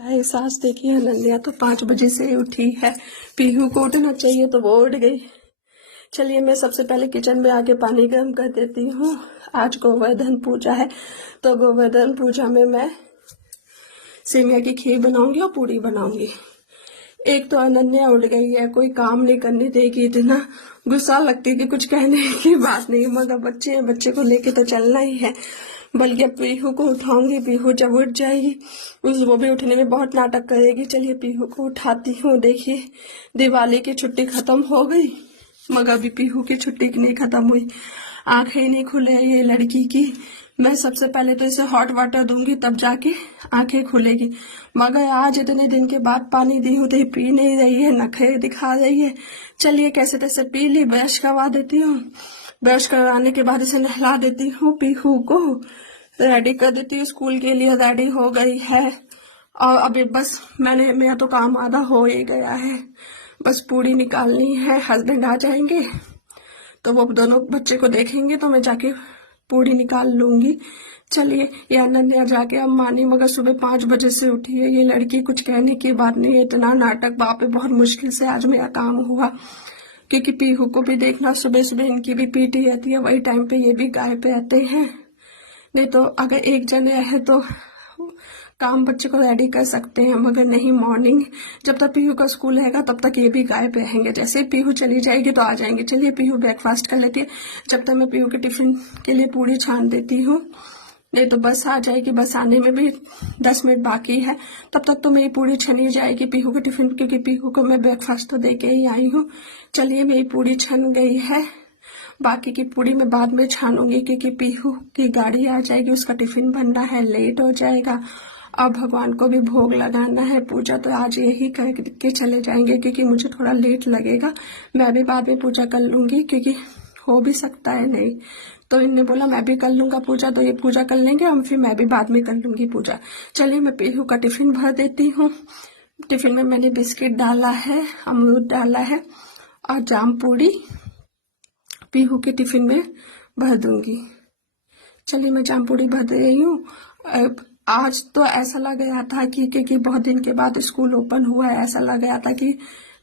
भाई सास देखिए, अनन्या तो 5 बजे से उठी है। पीहू को उठना चाहिए तो वो उठ गई। चलिए मैं सबसे पहले किचन में आके पानी गर्म कर देती हूँ। आज गोवर्धन पूजा है, तो गोवर्धन पूजा में मैं सेमिया की खीर बनाऊंगी और पूड़ी बनाऊंगी। एक तो अनन्या उठ गई है, कोई काम नहीं करने देगी। इतना गुस्सा लगती है कि कुछ कहने की बात नहीं, मगर बच्चे हैं, बच्चे को लेके तो चलना ही है। बल्कि अब पीहू को उठाऊंगी। पीहू जब उठ जाएगी वो भी उठने में बहुत नाटक करेगी। चलिए पीहू को उठाती हूँ। देखिए दिवाली की छुट्टी खत्म हो गई, मगर अभी पीहू की छुट्टी नहीं खत्म हुई। आंखें ही नहीं खुले ये लड़की की। मैं सबसे पहले तो इसे हॉट वाटर दूंगी, तब जाके आंखें खुलेगी। मगर आज इतने दिन के बाद पानी दी हूँ तो ये पी नहीं रही है, नखरे दिखा रही है। चलिए कैसे तैसे पी ली। ब्रश करवा देती हूँ। ब्रश करवाने के बाद इसे नहला देती हूँ। पीहू को रेडी कर देती हूँ, स्कूल के लिए रेडी हो गई है। और अभी बस मेरा तो काम आधा हो ही गया है। बस पूड़ी निकालनी है। हस्बैंड आ जाएंगे तो वो दोनों बच्चे को देखेंगे तो मैं जाके पूड़ी निकाल लूंगी। चलिए ये अनन्या जाके अब मानी, मगर सुबह 5 बजे से उठी है ये लड़की। कुछ कहने की बात नहीं है। इतना नाटक बाप रे, बहुत मुश्किल से आज मेरा काम हुआ। क्योंकि पीहू को भी देखना, सुबह सुबह इनकी भी पीटी रहती है, वही टाइम पे ये भी गाय पे रहते हैं। नहीं तो अगर एक जने है तो काम बच्चे को रेडी कर सकते हैं, मगर नहीं। मॉर्निंग जब तक पीहू का स्कूल रहेगा तब तक ये भी गायब रहेंगे। जैसे पीहू चली जाएगी तो आ जाएंगे। चलिए पीहू ब्रेकफास्ट कर लेती है, जब तक मैं पीहू के टिफिन के लिए पूड़ी छान देती हूँ। नहीं तो बस आ जाएगी, बस आने में भी 10 मिनट बाकी है। तब तक तो मेरी पूड़ी छनी जाएगी पीहू के टिफिन, क्योंकि पीहू को मैं ब्रेकफास्ट तो दे के ही आई हूँ। चलिए मेरी पूड़ी छन गई है। बाकी की पूड़ी मैं बाद में छानूंगी, क्योंकि पीहू की गाड़ी आ जाएगी, उसका टिफिन बनना है, लेट हो जाएगा। अब भगवान को भी भोग लगाना है। पूजा तो आज यही करके चले जाएंगे, क्योंकि मुझे थोड़ा लेट लगेगा। मैं भी बाद में पूजा कर लूंगी, क्योंकि हो भी सकता है नहीं। तो इनने बोला मैं भी कर लूंगा पूजा, तो ये पूजा कर लेंगे और फिर मैं भी बाद में कर लूंगी पूजा। चलिए मैं पीहू का टिफिन भर देती हूँ। टिफिन में मैंने बिस्किट डाला है, अमरूद डाला है और जाम पूड़ी पीहू के टिफिन में भर दूंगी। चलिए मैं जाम पूड़ी भर दे रही हूँ। आज तो ऐसा लग रहा था कि बहुत दिन के बाद स्कूल ओपन हुआ है। ऐसा लग रहा था कि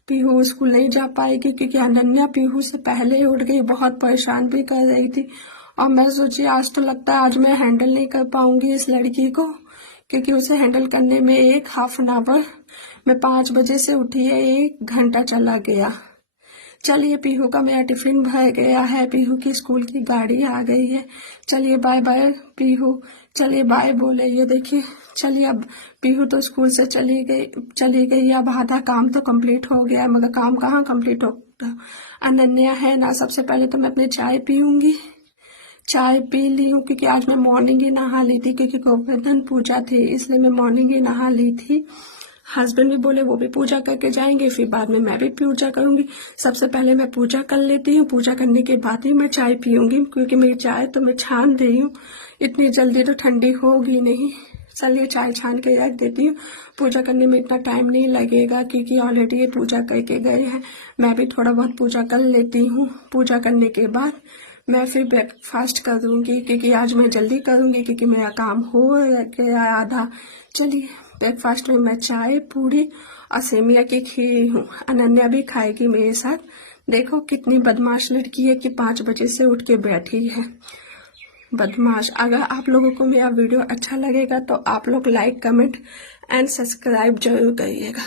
पीहू स्कूल नहीं जा पाएगी, क्योंकि अनन्या पीहू से पहले ही उठ गई, बहुत परेशान भी कर रही थी। और मैं सोची आज तो लगता है आज मैं हैंडल नहीं कर पाऊंगी इस लड़की को, क्योंकि उसे हैंडल करने में एक हाफ एन आवर, मैं 5 बजे से उठी है, 1 घंटा चला गया। चलिए पीहू का मेरा टिफिन भर गया है। पीहू की स्कूल की गाड़ी आ गई है। चलिए बाय बाय पीहू। चलिए बाय बोले ये देखिए। चलिए अब पीहू तो स्कूल से चली गई। अब आधा काम तो कंप्लीट हो गया, मगर काम कहाँ कंप्लीट होता। अनन्या है ना। सबसे पहले तो मैं अपनी चाय पीऊंगी। चाय पी ली हूँ, क्योंकि आज मैं मॉर्निंग ही नहा ली थी, क्योंकि गोवर्धन पूजा थी, इसलिए मैं मॉर्निंग ही नहा ली थी। हस्बैंड भी बोले वो भी पूजा करके जाएंगे, फिर बाद में मैं भी पूजा करूंगी। सबसे पहले मैं पूजा कर लेती हूँ। पूजा करने के बाद ही मैं चाय पीऊंगी, क्योंकि मेरी चाय तो मैं छान रही हूँ, इतनी जल्दी तो ठंडी होगी नहीं। चलिए चाय छान के रख देती हूँ। पूजा करने में इतना टाइम नहीं लगेगा, क्योंकि ऑलरेडी ये पूजा करके गए हैं। मैं भी थोड़ा बहुत पूजा कर लेती हूँ। पूजा करने के बाद मैं फिर ब्रेकफास्ट करूंगी, क्योंकि आज मैं जल्दी करूंगी, क्योंकि मेरा काम हो गया आधा। चलिए ब्रेकफास्ट में मैं चाय, पूड़ी और सेमिया की खीर हूँ। अनन्या भी खाएगी मेरे साथ। देखो कितनी बदमाश लड़की है कि 5 बजे से उठ के बैठी है, बदमाश। अगर आप लोगों को मेरा वीडियो अच्छा लगेगा तो आप लोग लाइक, कमेंट एंड सब्सक्राइब जरूर करिएगा।